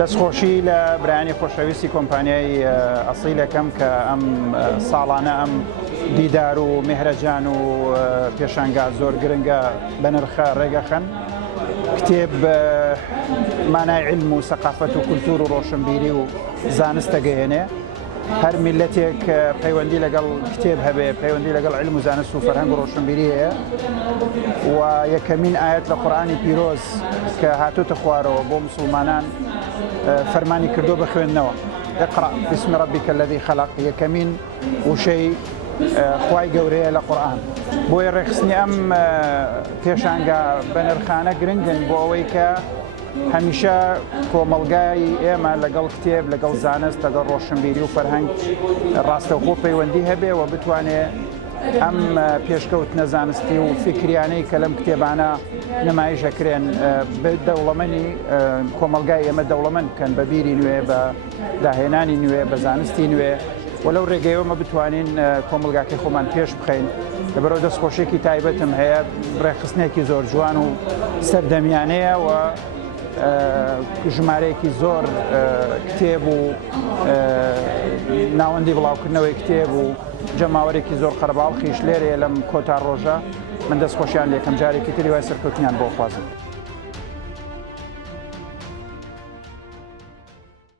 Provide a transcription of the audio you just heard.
دەستخۆشی لە برایانی خۆشەویستی کۆمپانیای ئەسیلەکەم کە ئەم ساڵانە ئەم دیدار و میهرەجان و پێشانگا زۆر گرنگە بە نرخە ڕێگەخەن. کتێب مانای علم و سەقافەت و کولتور و ڕۆشنبیری و زانست دەگەیەنێ. هەر میلەتێک پەیوەندی لەگەڵ کتێب هەبێ، پەیوەندی لەگەڵ علم و زانست و فەرهەنگ و ڕۆشنبیری هەیە. و یەکەمین ئاەت لە قورئانی پیرۆز کە هاتووتە خوارەوە بۆ مسلمانان فەرمانی کردو بە خوێندنەوە. اقرأ باسم ربك الذي خلق، یەکەمین وشەی خوای گەورەیە لە قورئان. بۆیە ڕێخستنی ئەم پێشانگا بە نرخانە گرنگن بۆ ئەوەی کە هەمیشە کۆمەڵگای ئێمە لەگەڵ کتێب، لەگەڵ زانست، لەگەڵ ڕۆشنبیری و فەرهەنگ ڕاستەوخۆ پەیوەندی هەبێ و بتوانێت ئەم پێشکەوتنە زانستی و فکریانەی کە لەم کتێبانە نمایش ئەکرێن بە دەوڵەمەندی کۆمەڵگای ئێمە دەوڵەمەند بکەن بە بیری نوێ، بە داهێنانی نوێ، بە زانستی نوێ و لەو ڕێگەیەوەمە بتوانین کۆمەلگاکەی خۆمان پێش بخەین. لەبەرەوە دەستخۆشێکی تایبەتم هەیە، ڕێخستنێکی زۆر جوان و سەردەمیانەیە و ژمارەیەکی زۆر کتێب و ناوەندی بڵاوکردنەوەی کتێب و جەماوەرێکی زۆر قەرەباڵقیش لێرەیە لەم کۆتا ڕۆژە. من دەستخۆشیان لێکەم، جارێکی تری وای سەرکەوتنیان بۆ خوازم.